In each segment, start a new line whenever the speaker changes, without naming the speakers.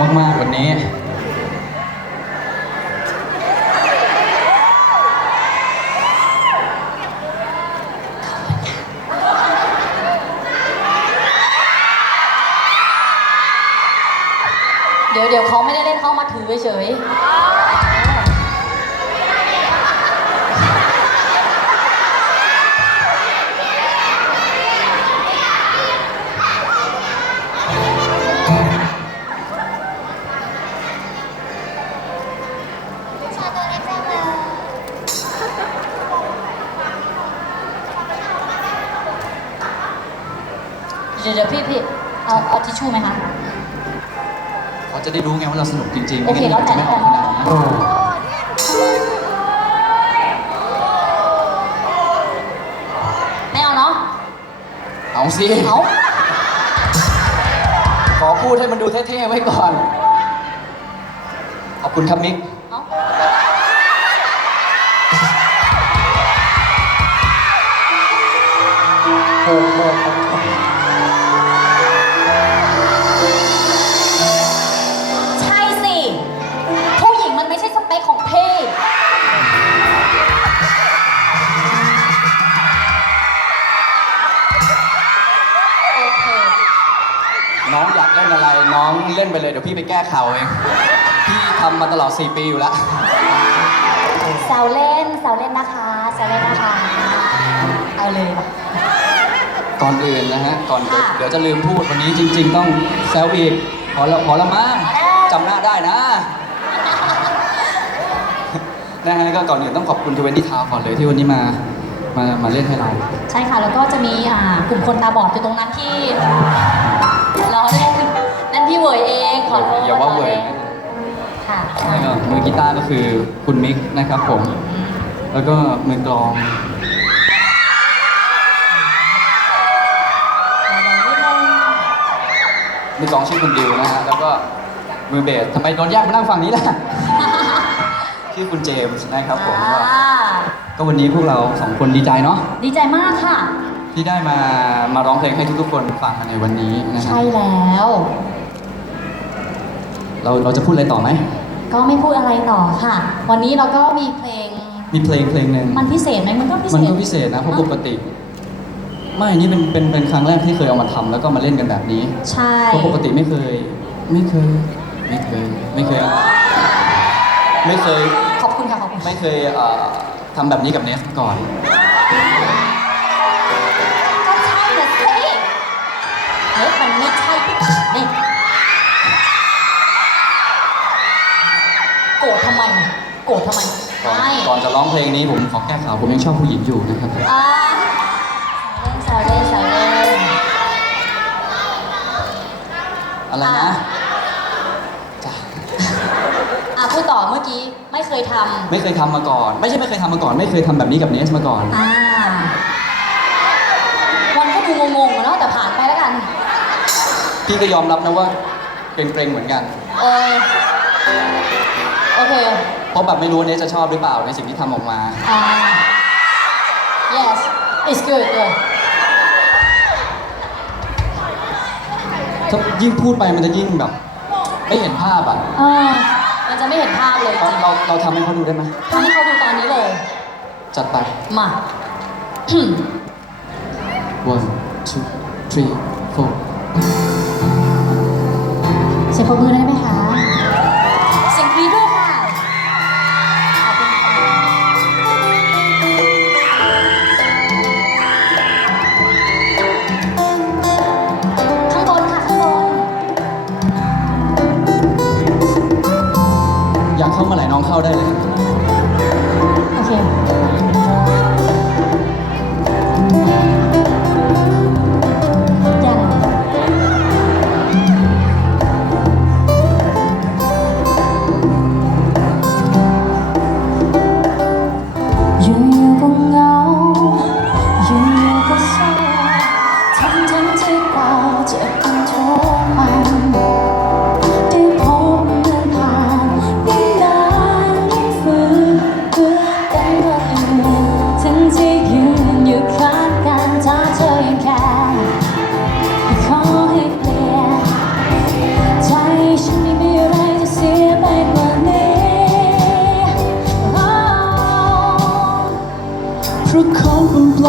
มากๆวันนี้
ดี๋ยวเดี๋ยวพี่พี่เอาเอาทิชชู่ไหมคะ
เขาจะได้รู้ไงว่าเราสนุกจริงๆ
โอเค
ไม่งั้น
แล้วแต่
จะไม่ออกขนาดนี้
ไม่เอาเนาะ
เอาสิ
เอา
ขอพูดให้มันดูเท่ๆไว้ก่อน ขอบคุณครับมิก
เอาใเล่
นอะไรน้องเล่นไปเลยเดี๋ยวพี่ไปแก้ข่าวเอง พี่ทำมาตลอด 4 ปีอยู่แล้ว
แซวเล่นแซวเล่นนะคะแซวเล่นนะคะ เอาเลยว่ะ
ก่อนอื่นนะฮะ ก่อนเดี๋ยว
ค่ะ
เดี๋ยวจะลืมพูดวันนี้จริง ๆ ต้องแซวอีกพอละพอละมั้ง
ได้
จำหน้าได้นะ นะฮะก็ก่อนอื่นต้องขอบคุณทเวนตี้ทาวก่อนเลยที่วันนี้มามามาเล่นให้เรา
ใช่ค่ะ แล้วก็จะมีอ่ากลุ่มคนตาบอดอยู่ตรงนั้นที่ ล้อเล่นนั่นพี่เวยเองขอโทษ
อย่าว่าเวย
ล้ล่นค่ะใช่
แล้วก็มือกีตาร์ก็คือคุณมิกนะครับผม แล้วก็มือกลองมือกลองชื่อคุณดิวนะฮะแล้วก็มือเบสทำไมโดนแยกมานั่งฝั่งนี้ล่ะชื่อคุณเจมส์นะครับผมก็
อ่า
ก็วันนี้พวกเราสองคนดีใจเนาะ
ดีใจมากค่ะ
ที่ได้มามาร้องเพลงให้ทุกๆคนฟังกันในวันนี้นะฮะ
ใช่แล้ว
เราเราจะพูดอะไรต่อไหม
ก็ไม่พูดอะไรต่อค่ะ วันนี้เราก็มีเพลง
มีเพลงเพลงหนึ่ง
มันพิเศษไหมมันก็พิเศษ
มันก็พิเศษนะเพราะปกติ ไม่นี่เป็นเป็นเป็นครั้งแรกที่เคยเอามาทำแล้วก็มาเล่นกันแบบนี้
ใช่
เพราะปกติไม่เคย ไม่เคย ไม่เคย ไม่เคย ไม่เคย
ขอบคุณค่ะขอบคุณ
ไม่เคยเอ่อทำแบบนี้กับเนสมาก่อน
ทำไมก่
อน
ไม่
ก่อนจะร้องเพลงนี้ผมขอแก้ข่าวผมยังชอบผู้หญิงอยู่นะครับ
อ่าแซวเล่นแซวเล่นแซวเล่น
อะไรนะ
อะ
จ้ะ
อะพูดต่อเมื่อกี้ไม่เคยท
ไม่เคยทำมาก่อน ไม่ใช่ไม่เคยทำมาก่อน ไม่เคยทำแบบนี้กับเนสมาก่อนำ
อ่าวันก็ดูงงๆอะเนาะแต่ผ่านไปแล้วกัน
พี่ก็ยอมรับนะว่าเกรงๆเหมือนกัน
เออโอเค
เพ ราะแบบไม่รู้ว่าเนสจะชอบหรือเปล่าในสิ่งที่ทำออกมา
อ่า yes it's good เออ
ถ้ายิ่งพูดไปมันจะยิ่งแบบไม่เห็นภาพอะ
เออมันจะไม่เห็นภาพเลยจ
เรา
ริง
เราเราทำให้เขาดูได้ไหม
ทำให้เขาดูตอนนี้เลย
จัดไป
มา
one two three four
เสียงปรบมือได้ไหมคะ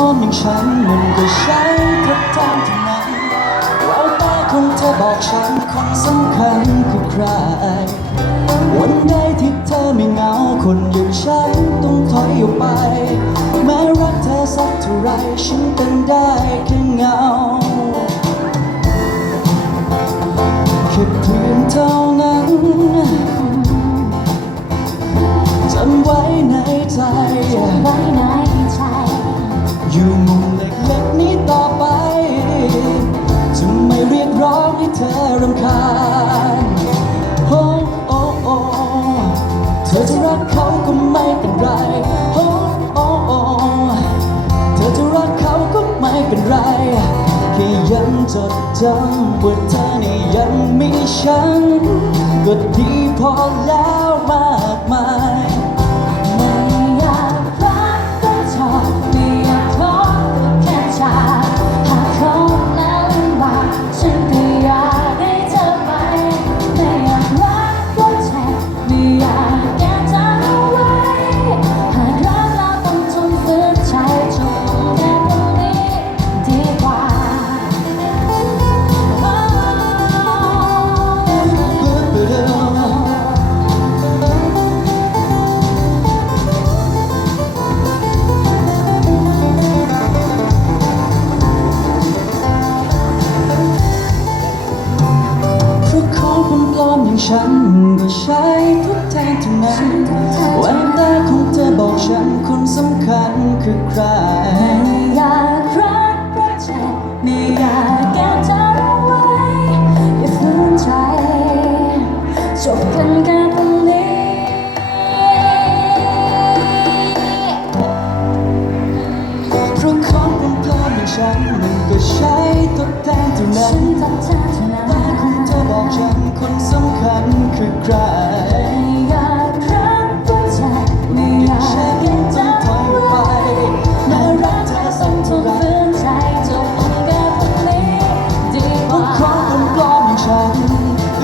อ
ย่างฉันมันก็ใช้ทดแทนเท่านั้นแววตาของเธอบอกฉันคนสำคัญคือใคร วันใดที่เธอไม่เหงาคนอย่างฉันต้องถอยออกไป แม้รักเธอสักเท่าไรฉันเป็นได้แค่เงาแค่เพียงเท่านั้นจำไว้ในใจ
จ
ดจำว่าเธอนี่ยังมีฉันก็ดีพอแล้ว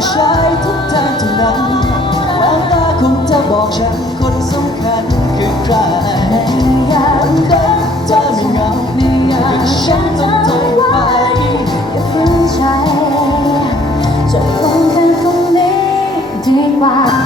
ก็
ใช้
ทดแทางทุกนั้น
แววตา
ของเธอบอกฉันคนสำคัญคือใคร
ใน
ยากวันใดเธอไม่เหงา
ในยา
มฉันต้องถอยไป
อย่าฝืนใจจบลงแค่ตรงนี้ดีกว่า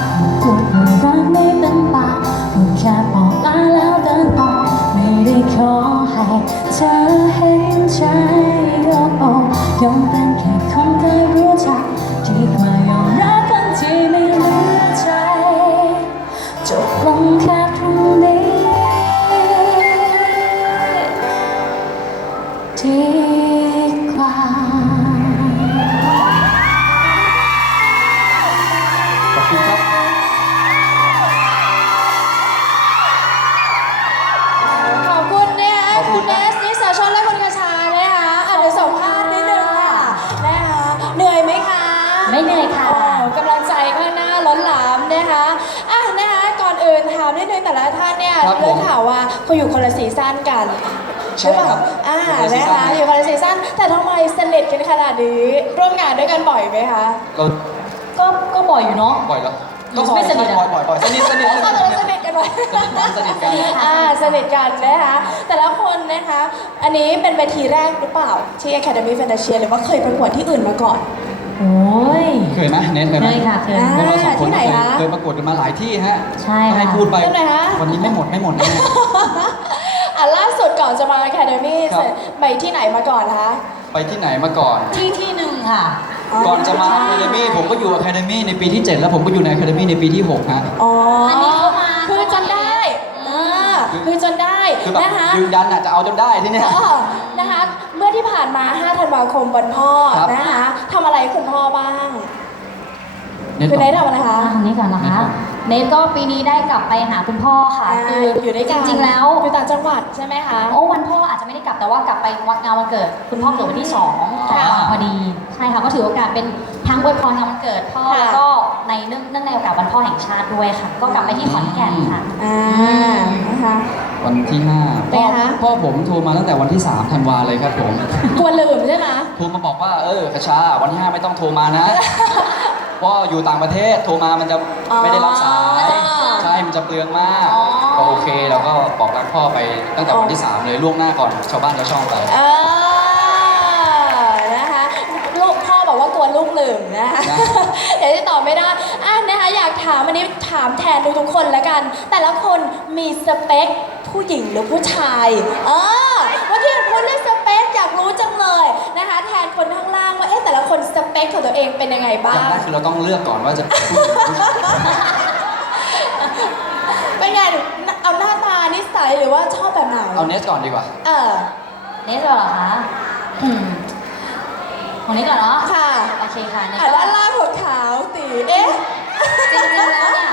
เหนื่อยค่ะ
โอ้กำลังใจข้างหน้าล้นหลามนะคะอะนะคะก่อนอื่นถามนิดนึงแต่ละท่านเนี่ย
ครับผม
เรื่องข่าวว่าเขาอยู่คนละซีซั่นกัน
ใช่
หรือเปล่า
ครับ
อ่า
อยู่คนละซี
นะ
ซั่น
คะอยู่คนละซีซั่นแต่ทำไมสนิทกันขนาดนี้ร่วมงานด้วยกันบ่อยไหมคะ
เรา
ก็ก็บ่อยอยู่เนาะ
บ่อยแล้วก็
ไม่สนิทอะ
บ่อยบ่อยบ่อยสนิทสนิท
อ๋อ
ส
ต
นิ
อน
ท
นั้นสนิทกันบ่อย
สนิทกันสนิทกัน
อ่าสนิทกันนะคะแต่ละคนนะคะ อันนี้เป็นเวทีแรกหรือเปล่าที่ Academy Fantasia หรือว่าเคยประกวดที่อื่นมาก่อน
โอ้ย
เคยไหมเนทเคยไหม
เคยค่ะเคย
พวกเราสองคน
ที่ไหน
เคย
คะ
เคยประกวดกันมาหลายที่ฮะ
ใช่ค่ะ
ให้พูดไป
ที่ไหนคะ
วันนี้ไม่หมดไม่หมดแน่
อะล่าสุดก่อนจะมา Academy
ครับ
ไปที่ไหนมาก่อนคะ
ไปที่ไหนมาก่อน
ที่ที่หนึ่งค่ะ
ก่อนจะมา Academy ผมก็อยู่ Academy ในปีที่ 7 แล้วผมก็อยู่ใน Academy ในปีที่6ฮะ
อ๋อ
อั
อั
นนี้เขามา
คือจนได้อ่าคือจนได้
คือแบบ
นะคะ
ยืนยันอะจะเอาจนได้ที่เนี่ย
อ๋อนะคะ เมื่อที่ผ่านมา 5 ธันวาคมวันพ่อ
ครับ
นะคะทำอะไรให้คุณพ่อบ้าง
เน้น
คือ
ต่
เน
อ
ททำอะไรคะ
อะคนนี้ก่อนนะคะ เนทก็ปีนี้ได้กลับไปหาคุณพ่อค่ะ
อ่า
คือ
อยู่ด้วยกัน
จริงๆแล้ว
อยู่ต่างจังหวัดใช่ไหมคะ
โอ้วันพ่ออาจจะไม่ได้กลับแต่ว่ากลับไปวันงานวันเกิด คุณพ่อเกิดวันที่สองธันวาพอดีใช่ค่ะก็ถือโอกาสเป็นทั้งอวยพรงานวันเกิดพ่อ
ค่ะ
แล้วก็ในเนื่องเนื่องในโอกาสวันพ่อแห่งชาติด้วยค่ะ ก็กลับไปที่ขอนแก่นค่ะ
อ่านะคะ
วันที่5
เป็น
พ่อ
ไงคะ
พ่อผมโทรมาตั้งแต่วันที่3ธันวาเลยครับผม
กลัวลืมใช่ไหม
โทรมาบอกว่าเออกระชาวันที่5ไม่ต้องโทรมานะเพราะอยู่ต่างประเทศโทรมามันจะไม่ได้รับสาย
อ๋อ
ใช่มันจะเปลืองมาก
อ๋อ
ก็โอเคเราก็บอกรักพ่อไปตั้งแต่วันที่3เลยล่วงหน้าก่อนชาวบ้านชาวช่องไป
เออ ลัวลูกลืมนะคะ
นะ
เดี๋ยวจะตอบไม่ได้อะนะคะอยากถามอันนี้ถามแทนทุกๆคนแล้วกัน แต่ละคนมีสเปคผู้หญิงหรือผู้ชายเออเมื่อกี้คุณเรื่องสเปคอยากรู้จังเลยนะคะ แทนคนข้างล่างว่าเอ๊ะแต่ละคนสเปคของตัวเองเป็นยังไง
อ
บ้า
ย่าง
ง
แรกคือเราต้องเลือกก่อนว่าจะผู้หญิงหรือผู้ชาย
เป็นไงเอาหน้าตานิสัยหรือว่าชอบแบบไหน
เอาเนสก่อนดีกว่า
เออ
เนสเหรอคะอืมของนี้ก่อนเนาะ
ค่ะ
โอ เคค่ะเนส
อะ
ก็
ด้านล่างหัวขาวตีเอ๊ะ
จริงๆแล้วเนี่ย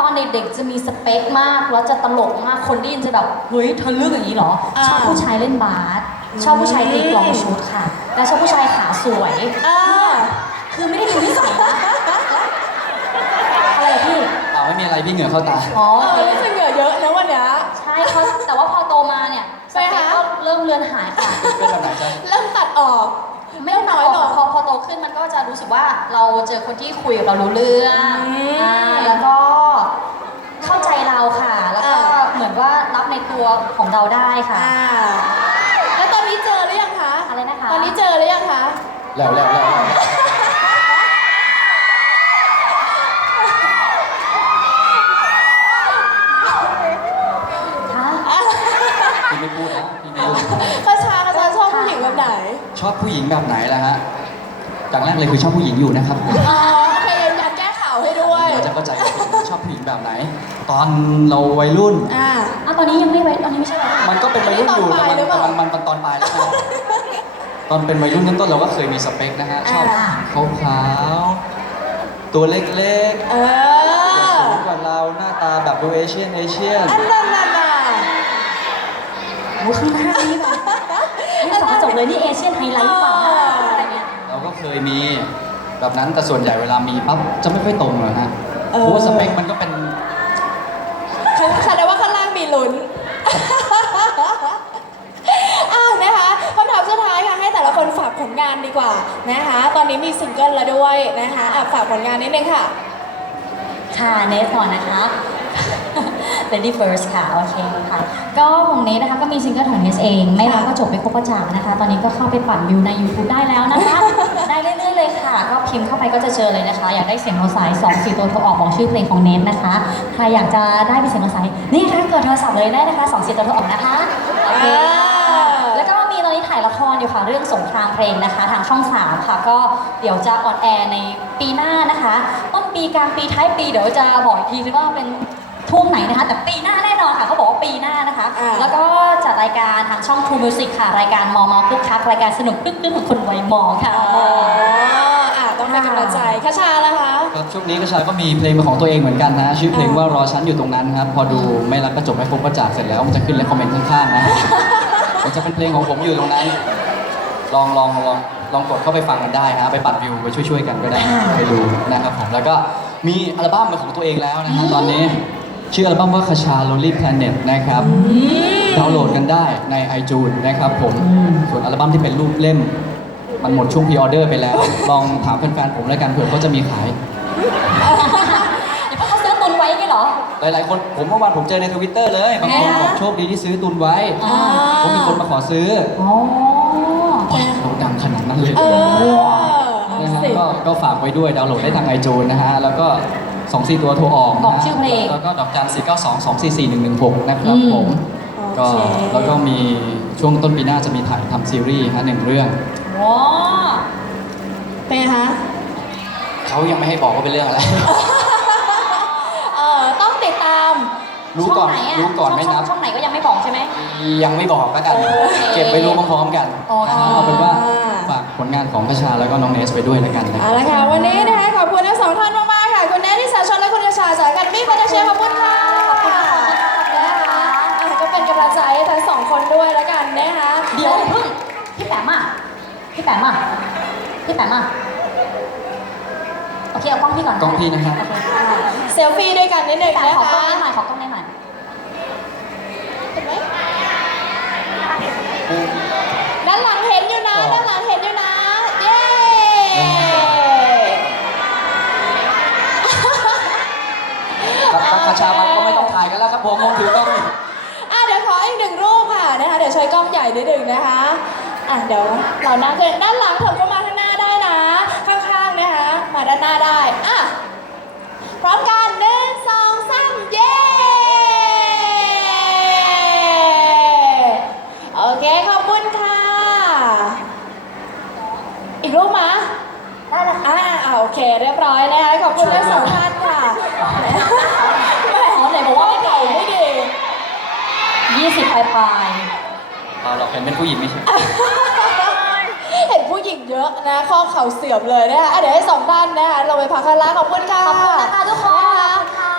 ตอนเด็กๆจะมีสเปคมากแล้วจะตลกมากคนได้ยินจะแบบเฮ้ยเธอเลือกอย่างนี้เหรอ
อ่า
ชอบผู้ชายเล่นบาสชอบผู้ชายตีกลองชุดค่ะ และชอบผู้ชายขาสวย
อ่า
คือไม่ได้ดูนิสัยนะอะไรอะพี่
เอาไม่มีอะไรพี่เหงื่อเข้าตา
อ๋อ
เอ
โอ
อ
เค
รู้สึกเหงื่อเยอะนะวันเนี้ย
ใช่เขาแต่ว่าพอโตมาเนี่ยสเปคก็เริ่มเลือนหายค่ะ
เป็นแบบไหนจ๊ะ
เริ่มตัดออก
ไม่ต้องน้อยหรอกพอพอโตขึ้นมันก็จะรู้สึกว่าเราเจอคนที่คุยกับเรารู้เรื่อง
อืม
อ่าแล้วก็เข้าใจเราค่ะ แล้วก็
อ่า
เหมือนว่ารับในตัวของเราได้ค่ะ
อ่าแล้วตอนนี้เจอหรือยังคะ
อะไรนะคะ
ตอนนี้เจอหรือยังคะ
แล้วแล้วแล้วแล้ว
คะ
พี่ไม่พูดนะพี่ไม่พูด
กระชากระชาชอบผู้หญิงแบบไหน
ชอบผู้หญิง แบบไหนล่ะฮะอย่างแรกเลยคือชอบผู้หญิงอยู่นะครับ
อ๋อพยายามแก้ข่าวให้ด้วย
เราจะเข้าใจว่าชอบผู้หญิงแบบไหน ตอนเราวัยรุ่น
อ่า
อะตอนนี้ยังไม่ไว้ตอนนี้ไม่ใช่ไว้
มันก็เป็นวัยรุ่นอยู่
ตอนปลายหรือเป
แต่
ล่า
มันมันมันตอนปลายแล้วนะตอนเป็นวัยรุ่นต้นๆเราก็เคยมีสเปคนะฮะชอบ
อ่า
ขาวๆตัวเล็ก
เอ
ๆ
อ
สูงกว่าเราหน้าตาแบบดูเอเชียนเอเชียน
อันนั้นน่ะน่ะ
โอ้ข้างหน้านี่แบบ นี่สองกระจกเลยนี่เอเชียนไฮไลท์หรือเปล่าอะไรเงี้ย
เราก็เคยมีแบบนั้นแต่ส่วนใหญ่เวลามีปั๊บจะไม่ค่อยตรงเลยฮะ
เออ
เพราะว่าสเปคมันก็เป็น
แสดงว่าข้างล่างมีลุ้น อ้าวนะคะคำถามสุดท้ายค่ะ ให้แต่ละคนฝากผลงานดีกว่านะคะ ตอนนี้มีซิงเกิลแล้วด้วยนะคะอะฝากผลงานนิดนึงค่ะ
ค่ะเนสก่อนนะคะ Lady First ค่ะ โอเคค่ะ ก็ของเนสนะคะก็มีซิงเกิลของเนสเอง ไม่รักก็จบไปคบประจากนะคะ ตอนนี้ก็เข้าไปปั่นวิวใน YouTube ได้แล้วนะคะ ได้เรื่อยๆเลยค่ะ ก็พิมพ์เข้าไปก็จะเจอเลยนะคะ อยากได้เสียงเราสาย2 4ตัวโทรออกบอกชื่อเพลงของเนสนะคะ ใครอยากจะได้เป็นเสียงเราสายนี่ค่ะเกิดโทรศัพท์เลยได้นะคะ2 4ตัวโทรออกนะคะ โอเค
อ่า
แล้วก็มีตอนนี้ถ่ายละครอยู่ค่ะเรื่องสงครามเพลงนะคะ ทางช่อง3ค่ะ ก็เดี๋ยวจะออนแอร์ในปีหน้านะคะ ต้นปีกลางปีท้ายปีเดี๋ยวจะบอกอีกทีนึงว่าเป็น ช่วงไหนนะคะ แต่ปีหน้าแน่นอนค่ะเขาบอกว่าปีหน้านะคะ
อ่า
แล้วก็จัดรายการทางช่อง True Music ค่ะ รายการมอมอคึกคักรายการสนุกคึกคึกของคนวัยมอค่ะ
อ๋ออะต้องเป็นกำลังใจคชาแล้วคะ
ครับช่วงนี้กระชายก็มีเพลงเป็นของตัวเองเหมือนกันนะชื่อเพลงว่ารอฉันอยู่ตรงนั้นครับพอดูไม่รักก็จบไม่พบก็จากเสร็จแล้วมันจะขึ้นเลยคอมเมนต์ข้างๆนะมันจะเป็นเพลงของผมอยู่ตรงนั้น ลองลองลองลองกดเข้าไปฟังกันได้นะไปปัดวิวไปช่วยๆกันก็ได้ไปดูนะครับผมแล้วก็มีอัลบั้มเป็นของตัวเองแล้วนะฮะตอนนี้ ชื่ออัลบั้มว่าคาชา Lonely Planet นะครับดาวน์โหลดกันได้ใน iTunes นะครับผม ส่วนอัลบั้มที่เป็นรูปเล่ม มันหมดช่วงพ r ออเดอร์ไปแล้ว ลองถามแฟนๆผมแล้วกันเผื่อเขาจะมีขาย
เดี๋ยวเขาซื้อตุนไว้กี่เหรอ
หลายๆคนผมเมื่อวานผมเจอในทวิตเตอร์เลย บางคนบอกโชคดีที่ซื้อตุนไว้
อ่า
ผมมีคนมาขอซื้อ
อ๋อ
โอ้ยโด่งดังขนาดนั้นเลย
เออ
นะฮะ
สิ
ก็ก็ฝากไว้ด้วยดาวน์โหลดได้ทาง iTunes นะฮะ แล้วก็ 2 4ตัวโทรออกนะ
บอกชื่อเพลง
แล้วก็ดอกจัน4 9 2 2 4 4 1 1 6นะครับ
อืม
ผม
โอ
ก็
เค
แล้วก็มีช่วงต้นปีหน้าจะมีถ่ายทำซีรีส์ฮะหนึ่งเรื่อง
ว้า
เป็นไงคะ
เขายังไม่ให้บอกว่าเป็นเรื่องอะไร
เออต้องติดตาม
รู้ก่อน
ช่งไหะ
รู้ก่อนไม่
ช่ง
นับ
ช่องไหนก็ยังไม่บอกใช่ไหม
ยังไม่บอกแล้วกัน
โอเค
เก็บไปรู้พร้อมๆกัน
โอเค
นะฮะเอาเป็นว่าฝากผลงานของกระชาแล้วก็น้องเนสไปด้วยแล้วกันนะค
เอา
รับ
ละค่ะวันนี้นะคะ นและคุณกระชาจากกันมี่ปัตเชียขอบคุณค่ะ
ขอบคุณค่ะ
นะคะอะก็เป็นกำลังใจให้ทั้งสองคนด้วยแล้วกันนะคะ
เดี๋ยวเพิ่งพี่แปมอะพี่แปมอะพี่แปมอะโอเคเอากล้องพี่ก่อน
กล้องพี่นะครับ
โอเค
เซลฟี่ด้วยกันนิดนึง
พี่แปม
นะ
ขอกล้อง
คะ
นี้หน่ขอกล้องนี้หน่
เห็นไหมด้านหลังเห็นอยู่นะด้านหลังเห็นอยู่นะ เย้
ครับครับ กระ ชามันก็ไม่ต้องถ่ายกันแล้วครับผมมองถือกล้องนี่
อะเดี๋ยวขออีกหนึ่งรูปค่ะนะคะเดี๋ยวใช้กล้องใหญ่นิดหนึ่งนะคะอะเดี๋ยวเราหน้าเกินด้านหลังผมก็มาข้างหน้าได้นะ ข้างๆนะคะ มาด้านหน้าได้อะพร้อมกันหนึ่งสองสามเย้โอเคขอบคุณค่ะ อีกรูปมาได้แล้วอ่าอ่าโอเคเรียบร้อยนะคะขอบคุณทั้งสองท่านค่ะแหมไหน บอกว่าไม่เก่าไม่ดี
20ปลายปลาย
เอาเราเห็นเป็นผู้หญิงไม่ใช่
เห็นผู้หญิงเยอะนะข้อเข่าเสื่อมเลยนะคะอะเดี๋ยวให้สองท่านนะคะเราไปพักกันแล้วขอบคุณค่ะ
ขอบคุณนะคะทุกคนะ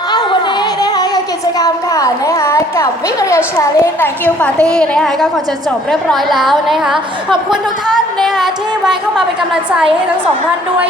อะวันนี้นะคะกับกิจกรรมค่ะนะคะกับ Victoria Challenge Thank you Party นะคะก็คงจะจบเรียบร้อยแล้วนะคะขอบคุณทุกท่านนะคะที่แวะเข้ามาเป็นกำลังใจให้ทั้งสองท่านด้วย